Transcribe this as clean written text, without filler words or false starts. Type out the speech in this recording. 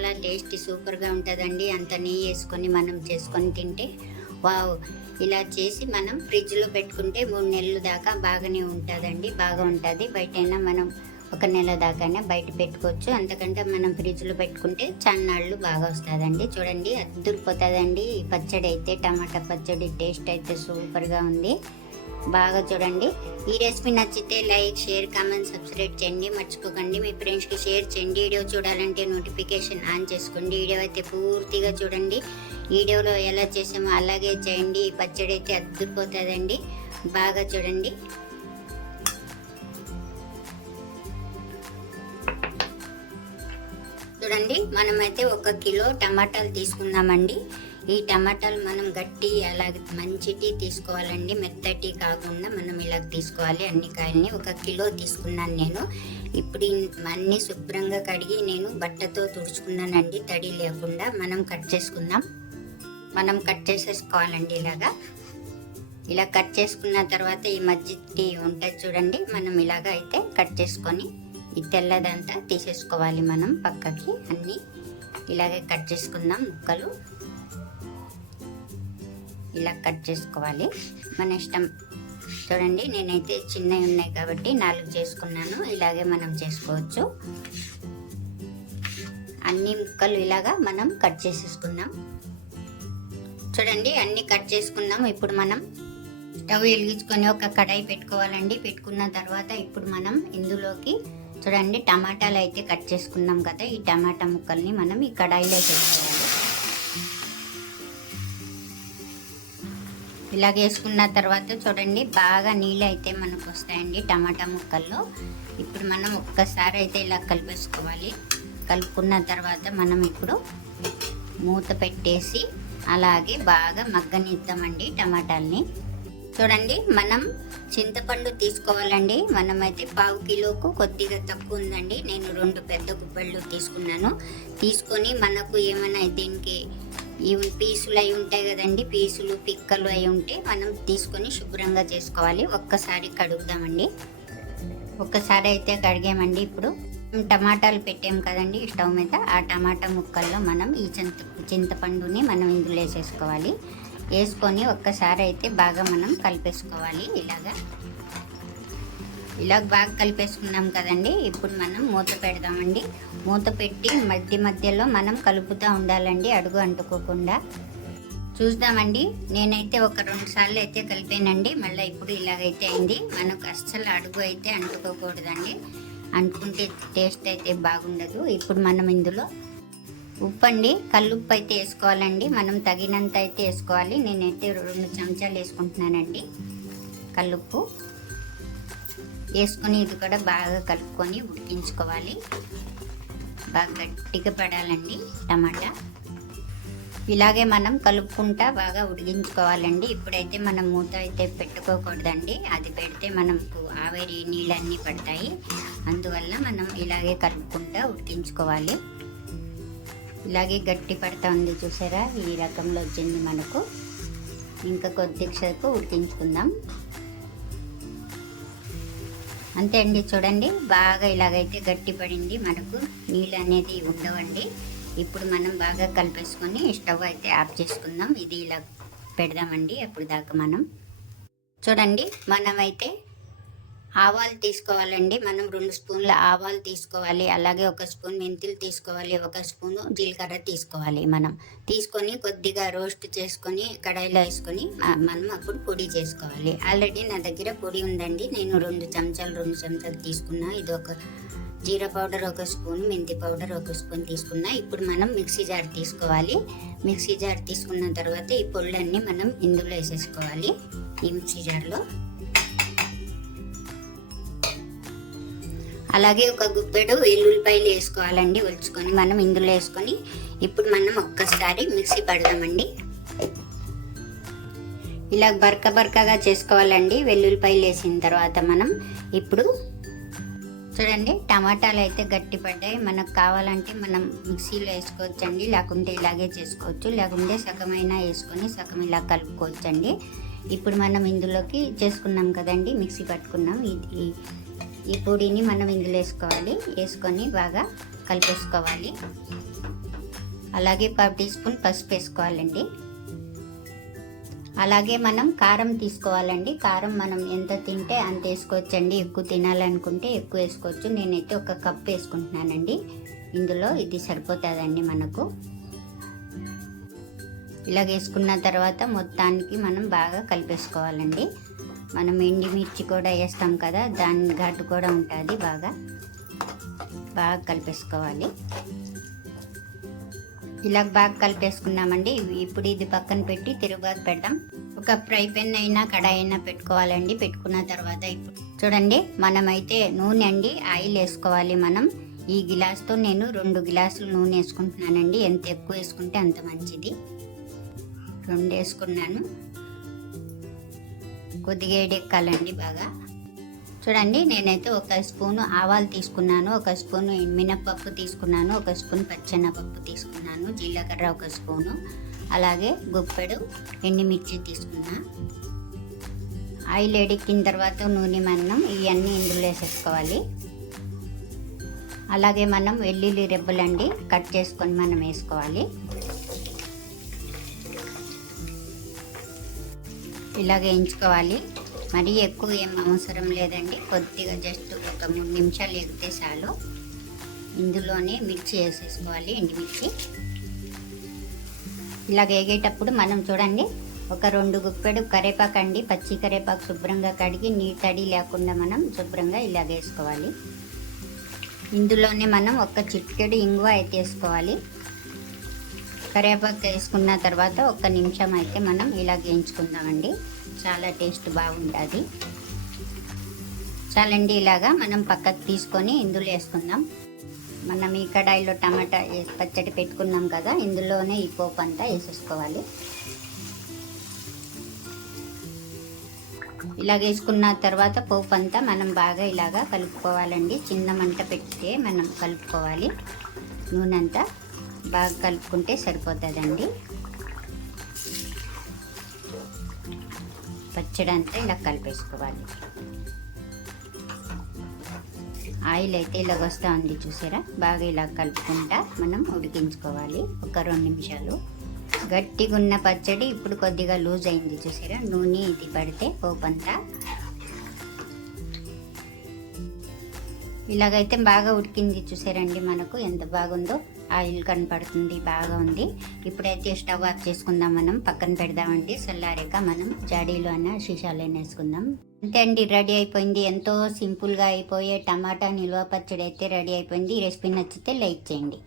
చాలా టేస్టీ సూపర్గా ఉంటుందండి. అంత నెయ్యి వేసుకొని మనం చేసుకొని తింటే వావ్. ఇలా చేసి మనం ఫ్రిడ్జ్లో పెట్టుకుంటే 3 నెలలు దాకా బాగానే ఉంటుందండి. బాగా ఉంటుంది. బయటైనా మనం 1 నెల దాకానే బయట పెట్టుకోవచ్చు. అంతకంటే మనం ఫ్రిడ్జ్లో పెట్టుకుంటే చన్నాళ్ళు బాగా వస్తుందండి. చూడండి అద్దురిపోతుందండి ఈ పచ్చడి అయితే. టమాటా పచ్చడి టేస్ట్ అయితే సూపర్గా ఉంది. బాగా చూడండి. ఈ రెసిపీ నచ్చితే లైక్, షేర్, కామెంట్, సబ్స్క్రైబ్ చేయండి. మర్చిపోకండి. మీ ఫ్రెండ్స్కి షేర్ చేయండి. వీడియో చూడాలంటే నోటిఫికేషన్ ఆన్ చేసుకోండి. వీడియో అయితే పూర్తిగా చూడండి. వీడియోలో ఎలా చేసామో అలాగే చేయండి. ఈ పచ్చడి అయితే అద్దురిపోతుందండి. బాగా చూడండి. చూడండి మనమైతే 1 కిలో టమాటాలు తీసుకున్నామండి. ఈ టమాటాలు మనం గట్టి అలాగే మంచిటి తీసుకోవాలండి. మెత్తటి కాకుండా మనం ఇలా తీసుకోవాలి. అన్ని కాయల్ని 1 కిలో తీసుకున్నాను నేను. ఇప్పుడు అన్ని శుభ్రంగా కడిగి నేను బట్టతో తుడుచుకున్నానండి, తడి లేకుండా. మనం కట్ చేసుకుందాం. మనం కట్ చేసేసుకోవాలండి. ఇలా కట్ చేసుకున్న తర్వాత ఈ మధ్యటి ఉంటుంది చూడండి, మనం ఇలాగ అయితే కట్ చేసుకొని ఈ తెల్లదంతా తీసేసుకోవాలి. మనం పక్కకి అన్నీ ఇలాగే కట్ చేసుకుందాం. ముక్కలు ఇలా కట్ చేసుకోవాలి, మన ఇష్టం. చూడండి నేనైతే చిన్నవి ఉన్నాయి కాబట్టి 4 చేసుకున్నాను. ఇలాగే మనం చేసుకోవచ్చు. అన్ని ముక్కలు ఇలాగా మనం కట్ చేసేసుకుందాం. చూడండి అన్ని కట్ చేసుకుందాం. ఇప్పుడు మనం స్టవ్ వెలిగించుకొని ఒక కడాయి పెట్టుకోవాలండి. పెట్టుకున్న తర్వాత ఇప్పుడు మనం ఇందులోకి చూడండి టమాటాలు అయితే కట్ చేసుకున్నాం కదా, ఈ టమాటా ముక్కల్ని మనం ఈ కడాయిలో వేసుకోవాలి. ఇలాగ వేసుకున్న తర్వాత చూడండి బాగా నీళ్ళు అయితే మనకు వస్తాయండి టమాటా ముక్కల్లో. ఇప్పుడు మనం ఒక్కసారి అయితే ఇలా కలిపేసుకోవాలి. కలుపుకున్న తర్వాత మనం ఇప్పుడు మూత పెట్టేసి అలాగే బాగా మగ్గనిద్దామండి టమాటాలని. చూడండి మనం చింతపండు తీసుకోవాలండి. మనమైతే 1/2 కిలోకు కొద్దిగా తక్కువ ఉందండి. నేను 2 పెద్ద గుప్పెళ్ళు తీసుకున్నాను. తీసుకొని మనకు ఏమైనా దీనికి ఈ పీసులు అయి ఉంటాయి కదండి, పీసులు పిక్కలు అయి ఉంటే మనం తీసుకొని శుభ్రంగా చేసుకోవాలి. ఒక్కసారి కడుగుదామండి. ఒక్కసారి అయితే కడిగామండి. ఇప్పుడు టమాటాలు పెట్టాం కదండి స్టవ్ మీద, ఆ టమాటా ముక్కల్లో మనం ఈ చింతపండుని మనం ఇందులో వేసేసుకోవాలి. వేసుకొని ఒక్కసారి అయితే బాగా మనం కలిపేసుకోవాలి. ఇలా బాగా కలిపేసుకున్నాం కదండి. ఇప్పుడు మనం మూత పెడదామండి. మూత పెట్టి మధ్యలో మనం కలుపుతూ ఉండాలండి, అడుగు అంటుకోకుండా. చూద్దామండి. నేనైతే 1-2 సార్లు అయితే కలిపానండి. మళ్ళీ ఇప్పుడు ఇలాగైతే అయింది. మనకు అస్సలు అడుగు అయితే అంటుకోకూడదండి. అంటుకుంటే టేస్ట్ అయితే బాగుండదు. ఇప్పుడు మనం ఇందులో ఉప్పు అండి, కల్లుప్పు అయితే వేసుకోవాలండి. మనం తగినంత అయితే వేసుకోవాలి. నేనైతే 2 చెంచాలు వేసుకుంటున్నానండి కల్లుప్పు. వేసుకొని ఇది కూడా బాగా కలుపుకొని ఉడికించుకోవాలి. బాగా గట్టిగా పడాలండి టమాటా. ఇలాగే మనం కలుపుకుంటా బాగా ఉడికించుకోవాలండి. ఇప్పుడైతే మనం మూత అయితే పెట్టుకోకూడదండి. అది పెడితే మనకు ఆవిరి నీళ్ళన్నీ పడతాయి. అందువల్ల మనం ఇలాగే కలుపుకుంటా ఉడికించుకోవాలి. ఇలాగే గట్టి పడతా ఉంది చూసారా, ఈ రకంలో వచ్చింది మనకు. ఇంకా కొద్దిసేపు ఉడికించుకుందాం. అంతే అండి. చూడండి బాగా ఇలాగైతే గట్టి పడింది. మనకు నీళ్ళు అనేది ఉండవండి. ఇప్పుడు మనం బాగా కలిపేసుకొని స్టవ్ అయితే ఆఫ్ చేసుకుందాం. ఇది ఇలా పెడదామండి. అప్పుడు దాకా మనం చూడండి మనమైతే ఆవాలు తీసుకోవాలండి. మనం 2 స్పూన్ల ఆవాలు తీసుకోవాలి. అలాగే 1 స్పూన్ మెంతులు తీసుకోవాలి. 1 స్పూను జీలకర్ర తీసుకోవాలి. మనం తీసుకొని కొద్దిగా రోస్ట్ చేసుకొని కడాయిలో వేసుకొని మనం అప్పుడు పొడి చేసుకోవాలి. ఆల్రెడీ నా దగ్గర పొడి ఉందండి. నేను 2 చెంచాలు తీసుకున్నా. ఇది ఒక జీరా పౌడర్ 1 స్పూన్, మెంతి పౌడర్ 1 స్పూన్ తీసుకున్నా. ఇప్పుడు మనం మిక్సీ జార్ తీసుకోవాలి. మిక్సీ జార్ తీసుకున్న తర్వాత ఈ పొళ్ళన్నీ మనం ఇందులో వేసేసుకోవాలి. ఈ మిక్సీ జార్లో అలాగే 1 గుప్పెడు వెల్లుల్లిపాయలు వేసుకోవాలండి. ఒలుచుకొని మనం ఇందులో వేసుకొని ఇప్పుడు మనం ఒక్కసారి మిక్సీ పడదామండి. ఇలా బరకగా చేసుకోవాలండి. వెల్లుల్లిపాయలు వేసిన తర్వాత మనం ఇప్పుడు చూడండి టమాటాలు అయితే గట్టి పడ్డాయి. మనకు కావాలంటే మనం మిక్సీలో వేసుకోవచ్చండి, లేకుంటే ఇలాగే చేసుకోవచ్చు. లేకుంటే సగమైనా వేసుకొని సగం ఇలా కలుపుకోవచ్చండి. ఇప్పుడు మనం ఇందులోకి చేసుకున్నాం కదండి, మిక్సీ పట్టుకున్నాం. ఈ పొడిని మనం ఇందులో వేసుకోవాలి. వేసుకొని బాగా కలిపేసుకోవాలి. అలాగే 1 టీ స్పూన్ పసుపు వేసుకోవాలండి. అలాగే మనం కారం తీసుకోవాలండి. కారం మనం ఎంత తింటే అంత వేసుకోవచ్చండి. ఎక్కువ తినాలనుకుంటే ఎక్కువ వేసుకోవచ్చు. నేనైతే 1 కప్ వేసుకుంటున్నానండి. ఇందులో ఇది సరిపోతుందండి మనకు. ఇలా వేసుకున్న తర్వాత మొత్తానికి మనం బాగా కలిపేసుకోవాలండి. మనం ఎండుమిర్చి కూడా వేస్తాం కదా, దాని ఘాటు కూడా ఉంటుంది. బాగా కలిపేసుకోవాలి. ఇలా బాగా కలిపేసుకున్నామండి. ఇప్పుడు ఇది పక్కన పెట్టి తిరుగుబాటు పెడదాం. ఒక ఫ్రై పెన్ అయినా కడాయి అయినా పెట్టుకోవాలండి. పెట్టుకున్న తర్వాత ఇప్పుడు చూడండి, మనమైతే నూనె అండి, ఆయిల్ వేసుకోవాలి. మనం ఈ గిలాస్తో నేను 2 గిలాసులు నూనె వేసుకుంటున్నానండి. ఎంత ఎక్కువ వేసుకుంటే అంత మంచిది. 2 వేసుకున్నాను. కొద్దిగా వేడెక్కాలండి బాగా. చూడండి, నేనైతే 1 స్పూను ఆవాలు తీసుకున్నాను, 1 స్పూను మినపప్పు తీసుకున్నాను, 1 స్పూన్ పచ్చెనపప్పు తీసుకున్నాను, జీలకర్ర 1 స్పూను, అలాగే గుప్పెడు ఎండుమిర్చి తీసుకున్నా. ఆయిల్ వేడెక్కిన తర్వాత నూనె మనం ఇవన్నీ ఇందులో వేసేసుకోవాలి. అలాగే మనం వెల్లుల్లి రెబ్బలండి కట్ చేసుకొని మనం వేసుకోవాలి. ఇలాగ వేయించుకోవాలి. మరీ ఎక్కువ ఏం అవసరం లేదండి. కొద్దిగా జస్ట్ ఒక 3 నిమిషాలు ఎగితే చాలు. ఇందులోనే మిర్చి వేసేసుకోవాలి, ఎండుమిర్చి. ఇలాగ వేగేటప్పుడు మనం చూడండి, ఒక 2 గుప్పెడు కరివేపాకు అండి, పచ్చి కరివేపాకు శుభ్రంగా కడిగి తడి లేకుండా మనం శుభ్రంగా ఇలాగ వేసుకోవాలి. ఇందులోనే మనం 1 చిటికెడు ఇంగువ అయితే వేసుకోవాలి. కరివేపాకు వేసుకున్న తర్వాత 1 నిమిషం అయితే మనం ఇలా వేయించుకుందామండి. చాలా టేస్ట్ బాగుంటుంది. చాలండి, ఇలాగా మనం పక్కకు తీసుకొని ఇందులో వేసుకుందాం. మనం ఈ కడాయిలో టమాటా పచ్చడి పెట్టుకున్నాం కదా, ఇందులోనే ఈ పోపు అంతా వేసేసుకోవాలి. ఇలాగ వేసుకున్న తర్వాత పోపు అంతా మనం బాగా ఇలాగా కలుపుకోవాలండి. చిన్న మంట పెట్టి మనం కలుపుకోవాలి. నూనె అంతా బాగా కలుపుకుంటే సరిపోతుందండి. పచ్చడి అంతా ఇలా కలిపేసుకోవాలి. ఆయిల్ అయితే ఇలాగ వస్తూ ఉంది చూసారా. బాగా ఇలా కలుపుకుంటా మనం ఉడికించుకోవాలి ఒక 2 నిమిషాలు. గట్టిగా ఉన్న పచ్చడి ఇప్పుడు కొద్దిగా లూజ్ అయింది చూసారా. నూనె ఇది పడితే పోపు అంతా ఇలాగైతే బాగా ఉడికింది చూసారండి. మనకు ఎంత బాగుందో, ఆయిల్ కనపడుతుంది, బాగా ఉంది. ఇప్పుడైతే స్టవ్ ఆఫ్ చేసుకుందాం. మనం పక్కన పెడదామండి. చల్లారాక మనం జాడీలో అన్న సీసాలో వేసుకుందాం. అంతే అండి, రెడీ అయిపోయింది. ఎంతో సింపుల్గా అయిపోయే టమాటా నిల్వ పచ్చడి అయితే రెడీ అయిపోయింది. ఈ రెసిపీ నచ్చితే లైక్ చేయండి.